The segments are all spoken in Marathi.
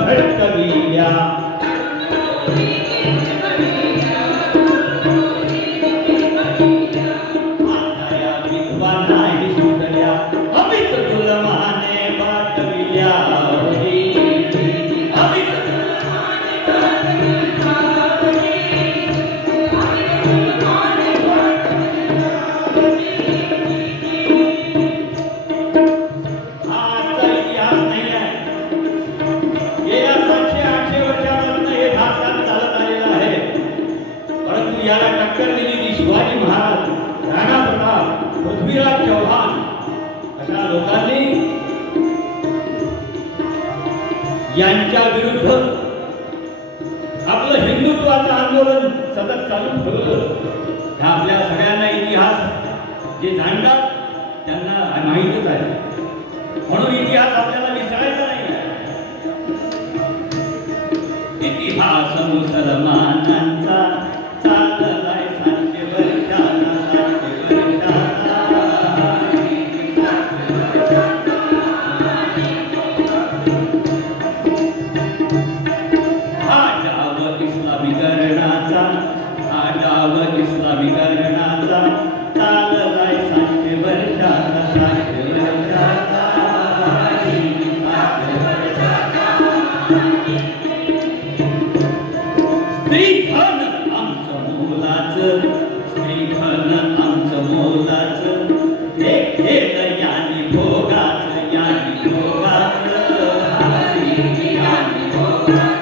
भडकविल्या यांच्या विरुद्ध आपलं हिंदुत्वाचं आंदोलन सतत चालू ठेवलं. आपल्या सगळ्यांना इतिहास जे जाणतात त्यांना माहितीच आहे, म्हणून इतिहास आपल्याला विसरायचा नाही. इतिहास मुसलमानांचा चाललाय 700 वर्षांना 700 वर्षांना. इस्लामीकरणाचा चाललाय 700 वर्षांना 700 वर्षांना. स्त्रीधन आमचं मोलाचं, स्त्रीधन आमचं मोलाचं, हे घेलं यानी भोगाचं, यानी भोगाचं, यानी भोगाचं.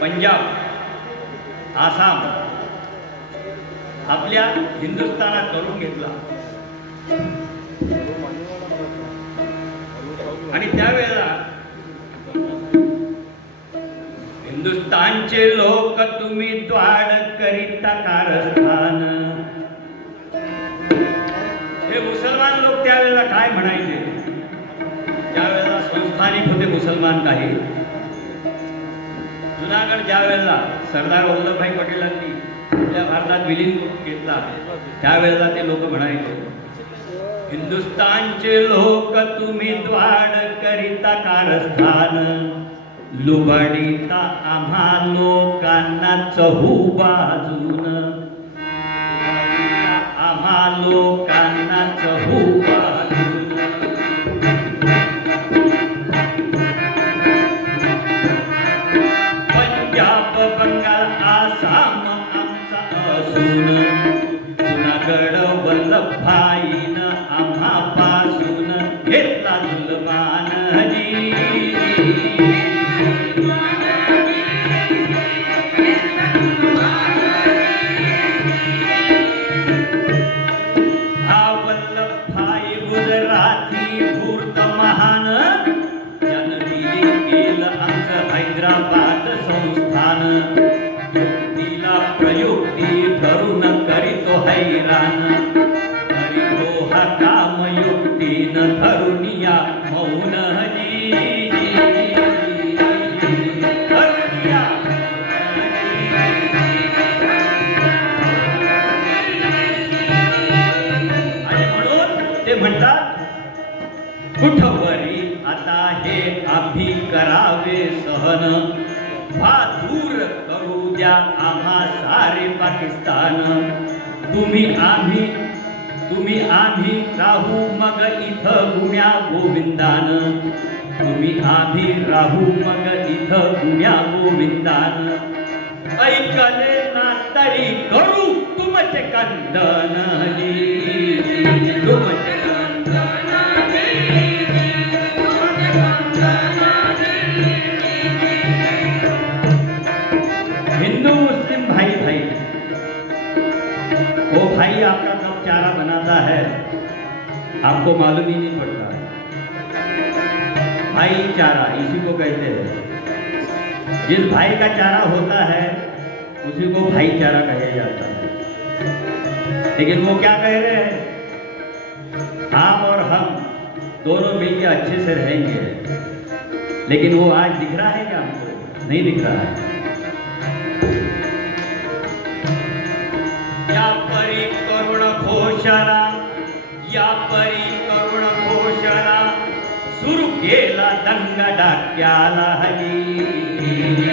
पंजाब आसाम आपल्या हिंदुस्थानात करून घेतला आणि त्यावेळेला हिंदुस्थानचे लोक तुम्ही द्वाड करिता कारस्थान, हे मुसलमान लोक त्यावेळेला काय म्हणायचे? त्यावेळेला संस्थानिक होते मुसलमान काही. जुनागड ज्या वेळेला सरदार वल्लभभाई पटेलांनी आपल्या भारतात विलीन घेतला त्यावेळेला ते लोक म्हणायचे हिंदुस्तानचे लोक तुम्ही द्वाड करिता कारस्थान, लुबाडीता आम्हा लोकांना चहू बाजून, आम्हा लोकांना चहू बाजून. पंजाब बंगाल आसाम आमचा असून, जुनागड वल्लभाईन आम्हापासून घेतला जुलमान जी. हा वल्लभाई गुजराती धूर्त महान, त्यानं दिली केलं आमचं हैदराबाद संस्थान. युक्तीला प्रयुक्ती करून करीतो हैराण, करीतो हा काम युक्तीनं धरुनिया मौन जी. धरुनिया आणि म्हणून ते म्हणतात, कुठवरी आता हे आम्ही करावे सहन, हा दूर करू द्या आम्हा सारे पाकिस्तान. तुम्ही आम्ही राहू मग इथं गुण्या गोविंदान, तुम्ही आम्ही राहू मग इथं गुण्या गोविंदान. ऐकले ना तरी करू तुमचे कंदन तुमचे हिंदू मुस्लिम भाई भाई, वो भाई आपका कब चारा बनाता है आपको मालूम ही नहीं पड़ता. भाईचारा इसी को कहते हैं. जिस भाई का चारा होता है उसी को भाईचारा कहा जाता है. लेकिन वो क्या कह रहे हैं, आप और हम दोनों मिलकर अच्छे से रहेंगे. लेकिन वो आज दिख रहा है क्या हमको? नहीं दिख रहा है. या परी करुण घोषणा, या परी करुण घोषणा, सुरू केला दंग डाक्याला हली,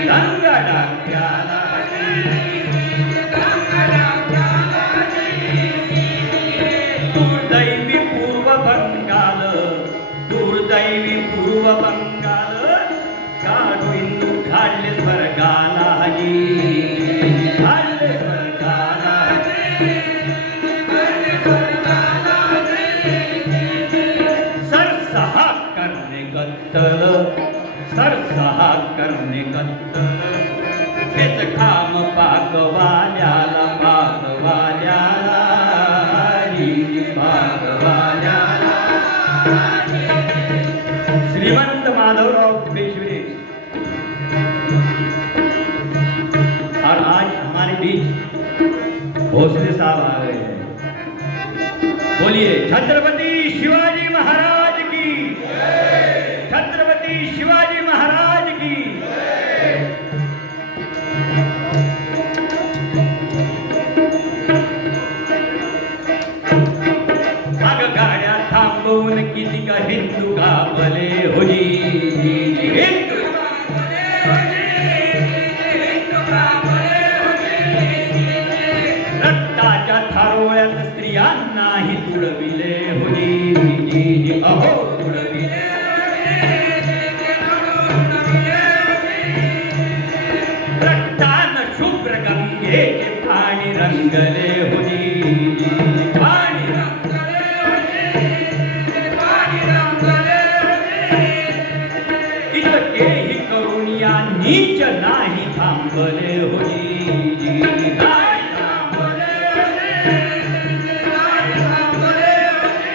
दंग डाक्याला दुर्दैवी पूर्व बंगाल, दुर्दैवी पूर्व बंगाल, काढू हिंदू काढले स्वर्गाला हली, काढले स्वर्गाला. सरसहा करणे कत्तल, सरसहा करणे कत्तल, हेच काम पाकवाल्याला, पाकवाल्याला, पाकवाल्याला. श्रीमंत माधवराव पेशवे और आज हमारे बीच भोसले साहब आ गए हैं. बोलिए छत्रपति शिवाजी महाराज की, छत्रपति शिवाजी महाराज की. आगगाड्या थांबवून किती का हिंदू गाबले होजी, हिंदू गाबले होजी, हिंदू गाबले होजी. रक्ताच्या थारोळ्यात स्त्रियांनाही तुडविले होजी, अहो तुडविले. रक्तानं शुभ्र गंगेचे पाणी रंगले होजी, पाणी रंगले होजी, पाणी रंगले होजी. इतकेही करून या नीच नाही थांबले होजी, नाही थांबले होजी, नाही थांबले होजी.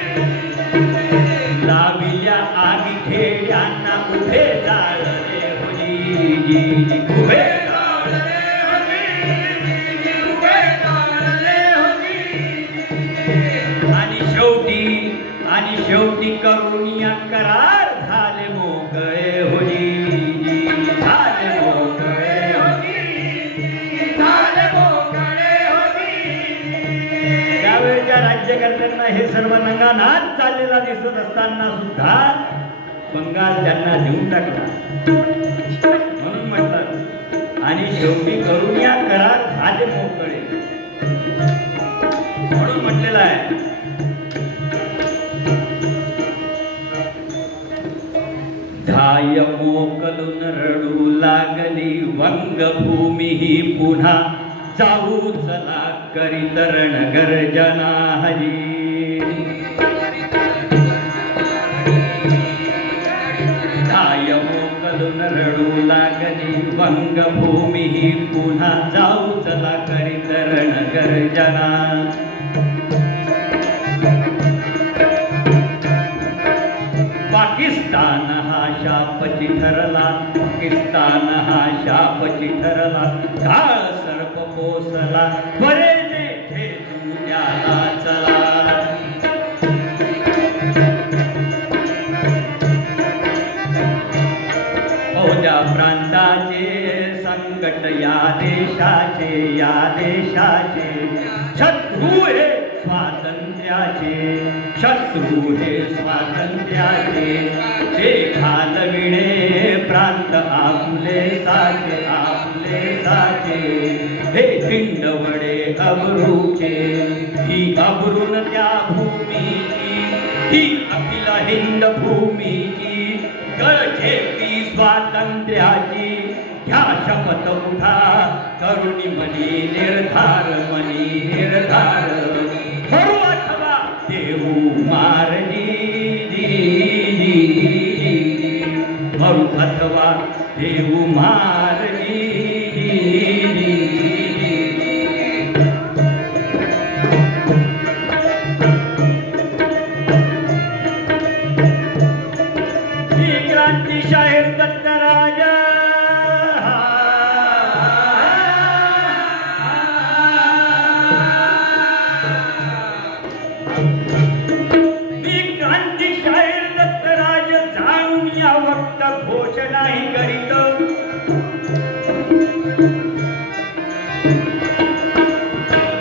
लाविल्या आगी खेड्यांना उभे जाळले होजी, उभे जाळले होजी, उभे जाळले होजी. आणि शेवटी करून या करार झाले मोकळे होजी, झाले मोकळे होजी, झाले मोकळे होजी. त्यावेळच्या राज्यकर्त्यांना हे सर्व नंगानाथ दिसत असताना सुद्धा बंगाल त्यांना देऊन टाकला. म्हणून म्हणतात आणि शेवटी करून या करात झाले मोकळे. म्हणून म्हटलेलं आहे धाय मोकलून रडू लागली वंगभूमी ही पुन्हा जाऊ चला करीत रणगर्जना हरी. धाय मोकलून रडू लागली वंगभूमी ही पुन्हा जाऊ चला करीत रणगर्जना. पाकिस्तान हा शापची ठरला, पाकिस्तान हा शापची ठरला, काळ सर्प पोसला बरे देठे त्याला चला. त्या प्रांताचे संकट या देशाचे, या देशाचे शत्रू हे स्वातंत्र्याचे, शत्रू हे स्वातंत्र्याचे. ते घालविणे प्रांत आपले साचे, आपले साचे. हे हिंदवडे अब्रूचे, ही अब्रून त्या भूमीची, ही अखिल हिंद भूमीची गळचेपी स्वातंत्र्याची. घ्या शपथ उठा करुणी मनी निर्धार, मनी निर्धार. मरू अथवा देऊ मारजी, मरू अथवा देऊ मारजी. क्रांती शाहीर दत्तराज घोषणाही करीत.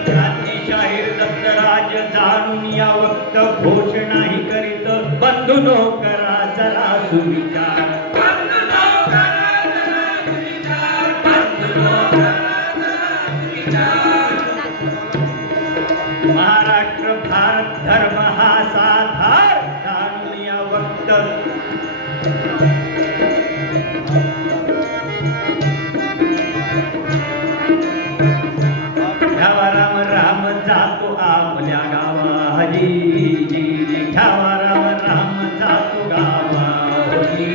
क्रांतीशाहीर दत्तराज जाणून या वक्त घोषणाही करीत. बंधू नो करा जरा सुविचार, बंधू नो करा जरा सुविचार, बंधू नो करा जरा सुविचार. महाराष्ट्र भारत धर्म हा साधार जाणून या वक्त. राम राम जातो आपल्या गावा हरी, ठेवा राम राम जातो गावा हरी.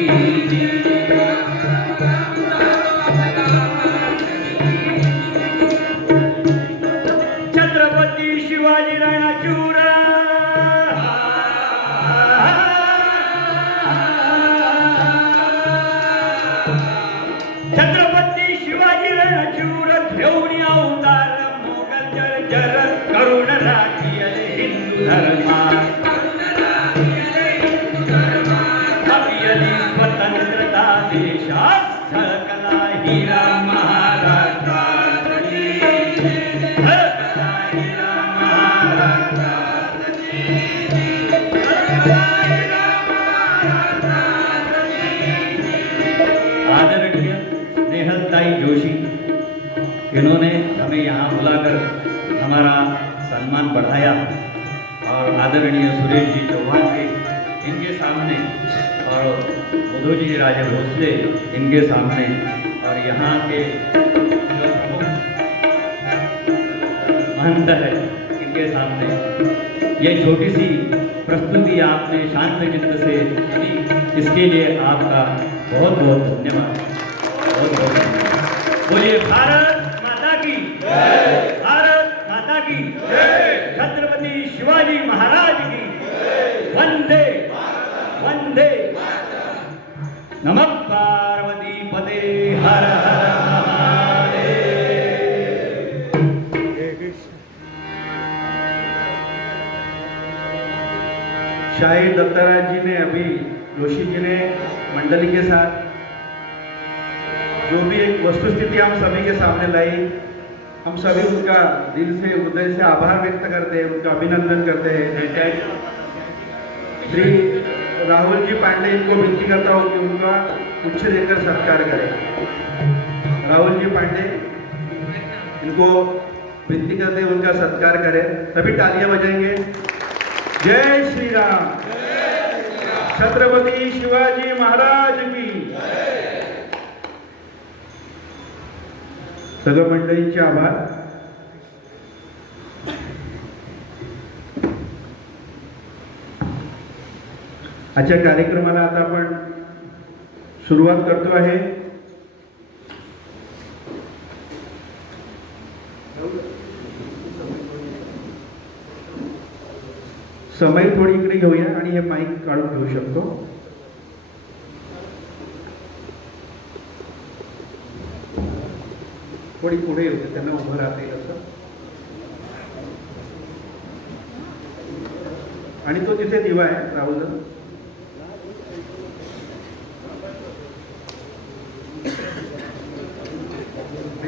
छत्रपती शिवाजी रणशूर, छत्रपती शिवाजी रणशूर घेऊन अवतार जर करुण राखिय हिंदू धर्मा. अभियली स्वतंत्रता देशात झळकला हिरा महाराष्ट्रात, झळकला हिरा महाराष्ट्रात. आदरणीय स्नेहलताई जोशी, इन्होंने हमें यहाँ बुलाकर हमारा सम्मान बढ़ाया. और आदरणीय सुरेश जी चौहान के इनके सामने, और मधु जी राजे भोसले इनके सामने, और यहाँ के जो प्रमुख महंत है इनके सामने ये छोटी सी प्रस्तुति आपने शांत चित्त से सुनी, इसके लिए आपका बहुत बहुत धन्यवाद. बहुत बहुत धन्यवाद. बोलिए भारत माता की जय, भारत माता की जय, छत्रपति शिवाजी महाराज की वंदे वंदे. नमः पार्वती पते हर हर महादेव. शाहीर दत्तराज जी ने अभी जोशी जी ने मंडली के साथ जो भी एक वस्तुस्थिति हम सभी के सामने लाई, हम सभी उनका दिल से हृदय से आभार व्यक्त करते हैं, उनका अभिनंदन करते हैं. श्री राहुल जी पांडे इनको विनती करता हूँ कि उनका उच्च देकर सत्कार करें। राहुल जी पांडे इनको विनती करते हैं उनका सत्कार करें। सभी तालियां बजाएंगे। जय श्री राम। छत्रपति शिवाजी महाराज की। सगळ्या मंडळींचे आभार। आजच्या कार्यक्रमाला आता आपण सुरुवात करतो आहे। समय थोडी इकडे घेऊया आणि हे माईक काढून घेऊ शकतो। थोडी पुढे येऊ दे, त्यांना उभं राहता येईल असं। आणि तो तिथे दिवा आहे राहुल।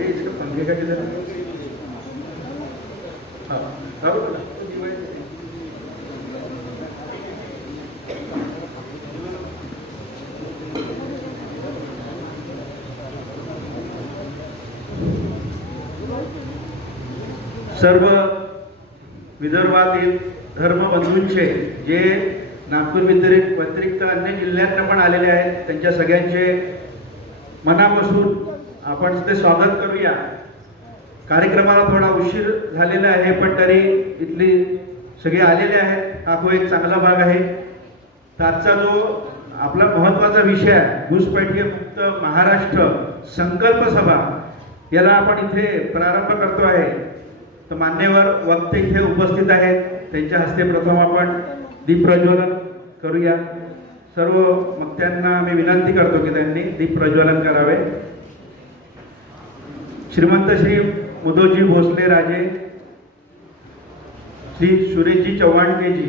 इसका पंखे का किधर है? हाँ अब दिवा है। सर्व विदर्भातील धर्मबंधूंचे जे नागपूर व्यतिरिक्त अन्य जिल्ह्यातून पण आलेले आहेत त्यांच्या सगळ्यांचे मनापासून आपण ते स्वागत करूया। कार्यक्रमाला थोडा उशीर झालेला आहे पण तरी इथली सगळे आलेले आहेत। हा एक चांगला भाग आहे। आजचा जो आपला महत्त्वाचा विषय आहे घुसपैठीय मुक्त महाराष्ट्र संकल्प सभा, याला आपण इथे प्रारंभ करतो आहे। तर मान्यवर वक्ते इथे उपस्थित आहेत, त्यांच्या हस्ते प्रथम आपण दीप प्रज्वलन करूया। सर्व वक्त्यांना मी विनंती करतो की त्यांनी दीप प्रज्वलन करावे। श्रीमंत श्री मुदोजी भोसले राजे, श्री सुरेशजी चव्हाणकेजी,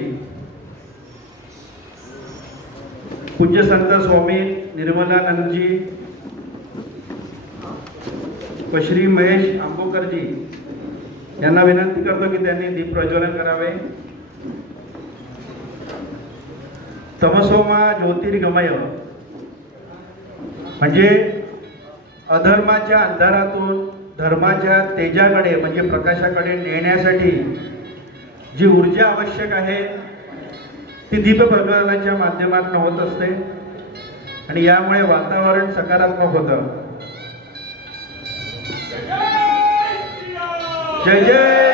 पूज्य संत स्वामी निर्मलानंदजी व श्री महेश आंबोकरजी यांना विनंती करतो की त्यांनी दीप प्रज्वलन करावे। तमसोमा ज्योतिर्गमय म्हणजे अधर्माच्या अंधारातून धर्माच्या तेजाकडे म्हणजे प्रकाशाकडे नेण्यासाठी जी ऊर्जा आवश्यक आहे ती दीप प्रज्वलनाच्या माध्यमातून होत असते आणि यामुळे वातावरण सकारात्मक होतं। जय जय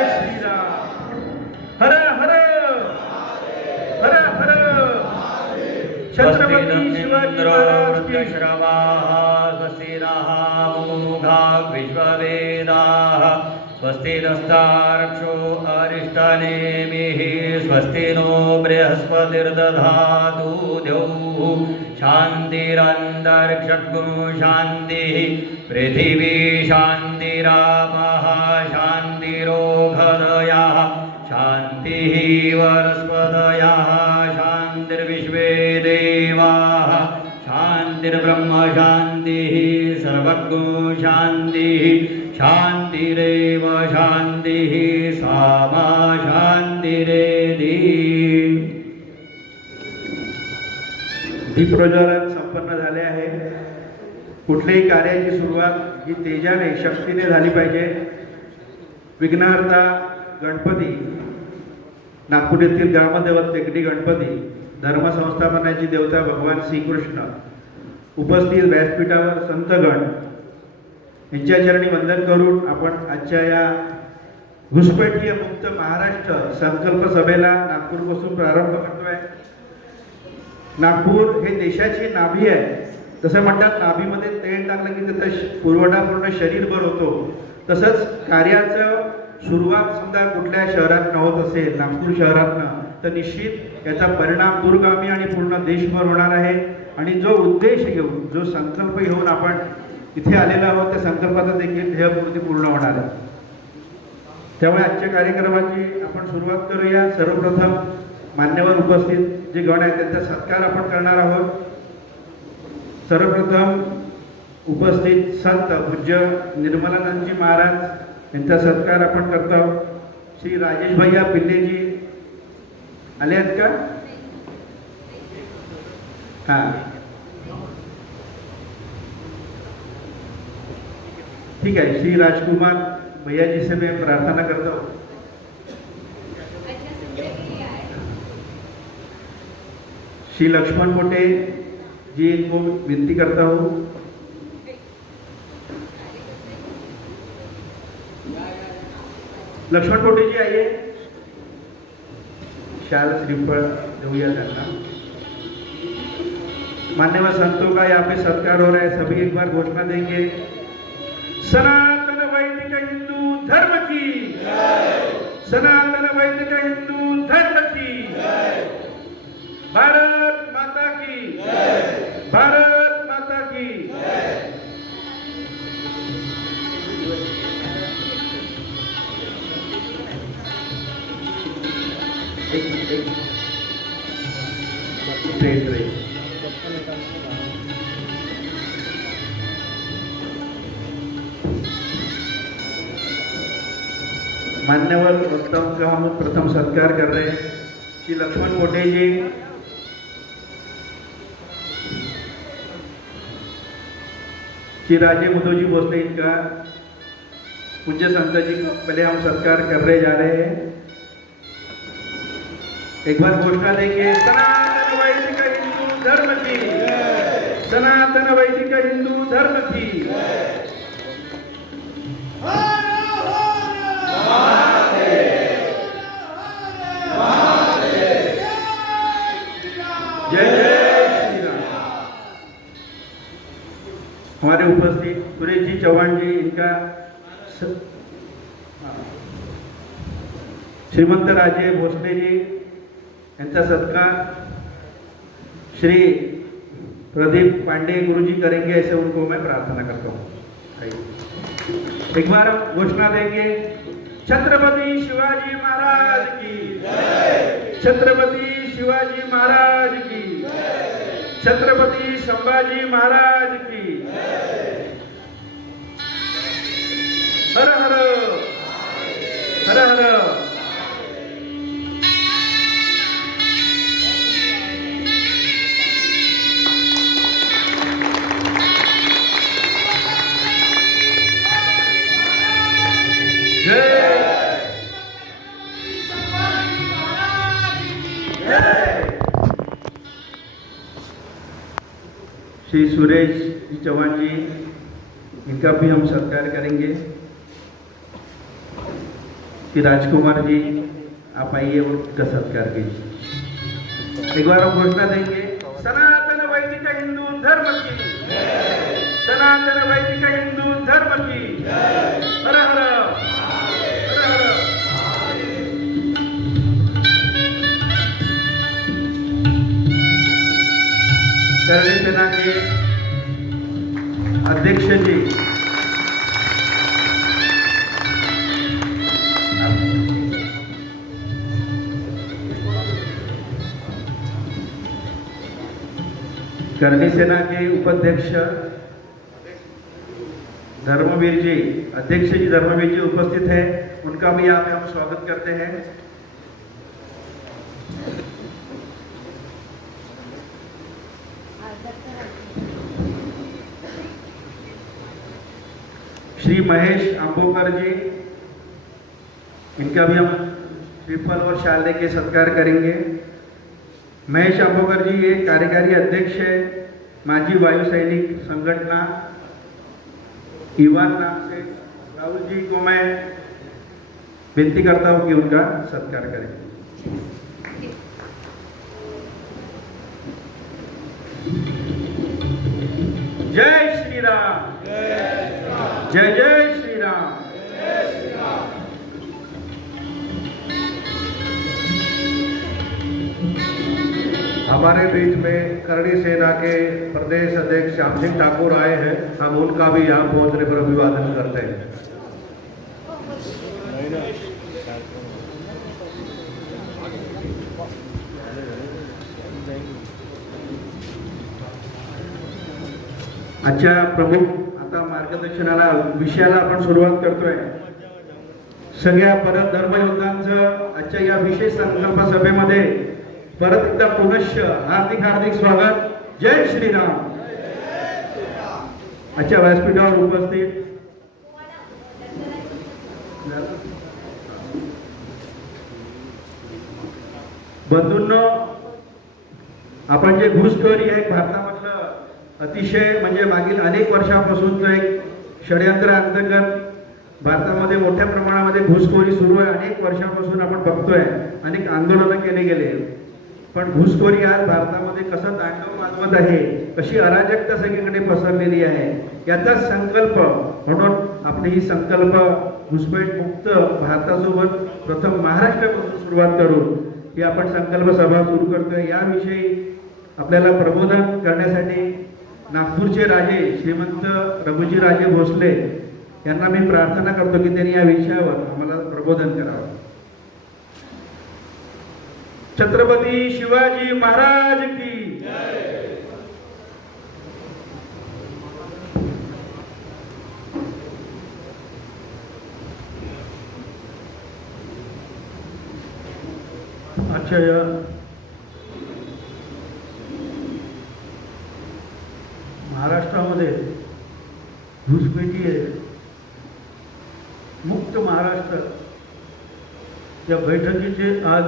श्रीराम। हर हर हर हर छत्रपती शिवाजी महाराज की। स्वस्ति नः विश्ववेदाः स्वस्ति नस्तार्क्ष्यो अरिष्टनेमिः स्वस्ति नो बृहस्पतिर्दधातु द्यौः शान्तिरन्तरिक्षं शान्तिः पृथिवी शान्तिरापः शान्तिरोषधयः शान्तिः वनस्पतयः शान्तिर्विश्वे देवाः शान्तिर्ब्रह्म शान्तिः सर्वज्ञो शान्तिः शान्तिरेव शान्तिः सामा शान्तिरेधि। दीप प्रज्वलन संपन्न झाले आहे। कुठल्याही कार्याची सुरुवात ही तेजाने शक्तीने झाली पाहिजे। विघ्नहर्ता गणपती, नागपूर येथील ग्रामदैवत टेकडी गणपती, धर्मसंस्थापनाची देवता भगवान श्रीकृष्ण, उपस्थित व्यासपीठावर संतगण यांच्या चरणी वंदन करून आपण आजच्या या घुसपैठीय मुक्त महाराष्ट्र संकल्प सभेला नागपूरपासून प्रारंभ करतोय। नागपूर हे देशाची नाभी आहे। तसं म्हणतात नाभीमध्ये तेल टाकलं की त्याचा पुरवठा पूर्ण शरीरभर होतो। तसंच कार्याचं सुरुवात सुद्धा कुठल्या शहरात होत असेल नागपूर शहरातनं तर निश्चित याचा परिणाम दूरगामी आणि पूर्ण देशभर होणार आहे। आणि जो उद्देश घेऊन जो संकल्प घेऊन आपण इथे आलेलो आहोत त्या संकल्पाचा देखील ध्येयपूर्ती पूर्ण होणार आहे। त्यामुळे आजच्या कार्यक्रमाची आपण सुरुवात करूया। सर्वप्रथम मान्यवर उपस्थित जे गण आहेत त्यांचा सत्कार आपण करणार आहोत। सर्वप्रथम उपस्थित संत पूज्य निर्मलानंदजी महाराज यांचा सत्कार आपण करतो आहोत। श्री राजेश भैया पिल्लेजी आले आहेत का? हाँ ठीक है। श्री राजकुमार भैया जी से मैं प्रार्थना करता हूँ। श्री लक्ष्मण मोटे जी इनको विनती करता हूँ। लक्ष्मण मोटे जी आइए, शाल श्रीफळ देऊया त्यांना। मान्यवर संतों का यहाँ पे सत्कार हो रहा है, सभी एक बार घोषणा देंगे। सनातन वैदिक हिंदू धर्म की जय। सनातन वैदिक हिंदू धर्म की जय। भारत माता की जय। भारत माता की जय। मान्यवर वक्ताओं का हम प्रथम सत्कार कर रहे हैं। श्री लक्ष्मण मोटे जी, श्री राजे मुदोजी भोसले, इनका पूज्य संत जी को पहले हम सत्कार कर रहे जा रहे हैं। एक बार घोषणा देंगे। सनातन वैदिक हिंदू धर्म की जय। सनातन वैदिक हिंदू धर्म की जय। जय जय श्री राम। हमारे उपस्थित सुरेश जी चौहान जी, इनका श्रीमंत राजे भोसले जी, इनका सत्कार श्री प्रदीप पांडे गुरु जी करेंगे, ऐसे उनको मैं प्रार्थना करता हूँ। एक बार घोषणा देंगे। छत्रपति शिवाजी महाराज की जय। छत्रपति शिवाजी महाराज की जय। छत्रपति संभाजी महाराज की जय। हर हर हर हर। श्री सुरेश जी चौहान जी, इनका भी हम सत्कार करेंगे। श्री राजकुमार जी, आप आइए और इनका सत्कार कीजिए। एक बार हम घोषणा देंगे। सनातन वैदिक हिंदू धर्म की जय। सनातन वैदिक हिंदू धर्म की जय। हर हर हर हर। करणी सेना के अध्यक्ष जी, करणी सेना के उपाध्यक्ष धर्मवीर जी, अध्यक्ष जी धर्मवीर जी उपस्थित है, उनका भी यहाँ पे हम स्वागत करते हैं। श्री महेश आंबोकर जी, इनका भी हम श्रीफल और शाल के सत्कार करेंगे। महेश आंबोकर जी एक कार्यकारी अध्यक्ष है, माजी वायु सैनिक संगठना ईवान नाम से। राहुल जी को मैं विनती करता हूं कि उनका सत्कार करें। जय श्री राम। जय जय श्री राम। हमारे बीच में करणी सेना के प्रदेश अध्यक्ष श्याम सिंह ठाकुर आए हैं, हम उनका भी यहाँ पहुंचने पर अभिवादन करते हैं। अच्छा प्रमुख, आता मार्गदर्शनाला विषयाला आपण सुरुवात करतोय। सगळ्या परत धर्मयोद्धांचं आजच्या या विशेष संकल्प सभेमध्ये परत एकदा पुनश्च हार्दिक स्वागत। जय श्रीराम. आजच्या व्यासपीठावर उपस्थित बंधूंनो, आपण जे घुसखोरी आहे भारतामधलं अतिशय म्हणजे मागील अनेक वर्षापासूनचं एक षडयंत्र अंतर्गत भारतामध्ये मोठ्या प्रमाणामध्ये घुसखोरी सुरू आहे. अनेक वर्षापासून आपण बघतोय, अनेक आंदोलनं केले गेले, पण घुसखोरी आज भारतामध्ये कसं तांडव माजवत आहे, कशी अराजकता सगळीकडे पसरलेली आहे, याचा संकल्प म्हणून आपली ही संकल्प घुसपैठ मुक्त भारतासोबत प्रथम महाराष्ट्रापासून सुरुवात करून ही आपण संकल्प सभा सुरू करतोय. याविषयी आपल्याला प्रबोधन करण्यासाठी नागपूरचे राजे श्रीमंत रघुजी राजे भोसले यांना मी प्रार्थना करतो की त्यांनी या विषयावर आम्हाला प्रबोधन करावं. छत्रपती शिवाजी महाराज की जय. आजच्या या महाराष्ट्रामध्ये घुसपेटी आहे, मुक्त महाराष्ट्र या बैठकीचे आज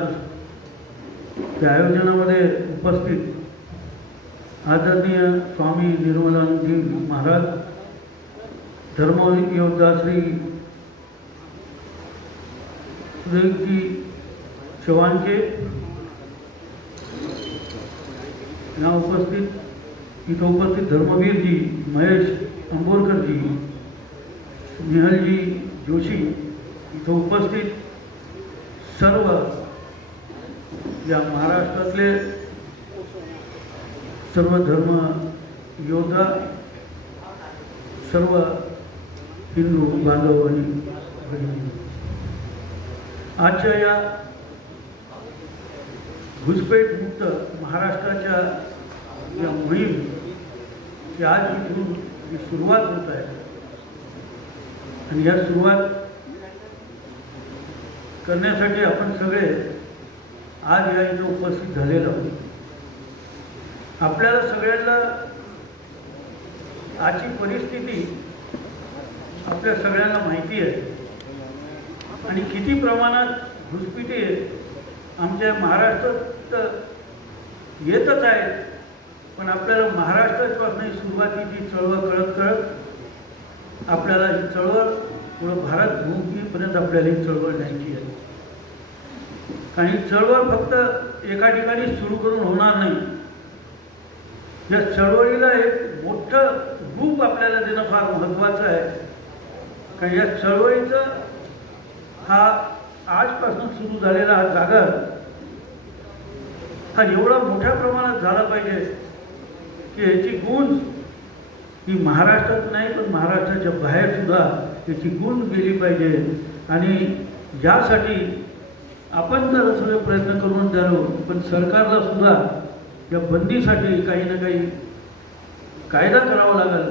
त्या आयोजनामध्ये उपस्थित आदरणीय स्वामी निर्मलानंदजी महाराज, धर्मयोद्धा श्री सुरेशजी चव्हाणचे यहाँ इथं उपस्थित धर्मवीरजी महेश अंबोरकरजी, निहलजी जोशी, इथं उपस्थित सर्व या महाराष्ट्रातले सर्व धर्म योद्धा, सर्व हिंदू बांधव आणि भगिनी, आजच्या या घुसपेठ मुक्त महाराष्ट्राच्या या मोहीम की आज इथून जी सुरुवात होत आहे आणि या सुरुवात करण्यासाठी आपण सगळे आज या इथं उपस्थित झालेलो आहोत. आपल्याला सगळ्यांना आजची परिस्थिती आपल्या सगळ्यांना माहिती आहे आणि किती प्रमाणात घुसपेटी आमच्या महाराष्ट्रात येतच आहे. पण आपल्याला महाराष्ट्रापासून सुरुवातीची चळवळ कळत आपल्याला ही चळवळ पुढं भारत भूमीपर्यंत आपल्याला ही चळवळ न्यायची आहे. आणि चळवळ फक्त एका ठिकाणी सुरू करून होणार नाही. या चळवळीला एक मोठं रूप आपल्याला देणं फार महत्त्वाचं आहे. कारण या चळवळीचं हा आजपासून सुरू झालेला हा जागर हा एवढा मोठ्या प्रमाणात झाला पाहिजे की याची गूंज ही महाराष्ट्रात नाही पण महाराष्ट्राच्या बाहेर सुद्धा याची गूंज गेली पाहिजे. आणि यासाठी आपण जर सगळे प्रयत्न करून झालो, पण सरकारला सुद्धा या बंदीसाठी काही ना काही कायदा करावा लागेल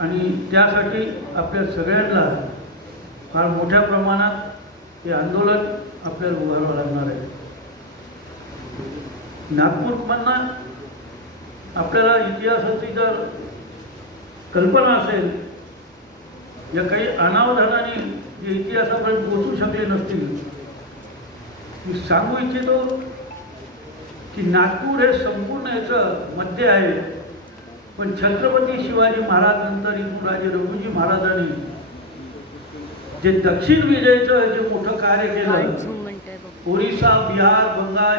आणि त्यासाठी आपल्या सगळ्यांना फार मोठ्या प्रमाणात हे आंदोलन आपल्याला उभारावं लागणार आहे. नागपूरमधनं आपल्याला इतिहासाची जर कल्पना असेल, या काही अनावधानाने जे इतिहासापर्यंत पोहोचू शकले नसतील, मी सांगू इच्छितो की नागपूर हे संपूर्ण याचं मध्य आहे. पण छत्रपती शिवाजी महाराज नंतर इथून राजे रघुजी महाराजांनी जे दक्षिण विजयचं जे मोठं कार्य केलं, ओरिसा, बिहार, बंगाल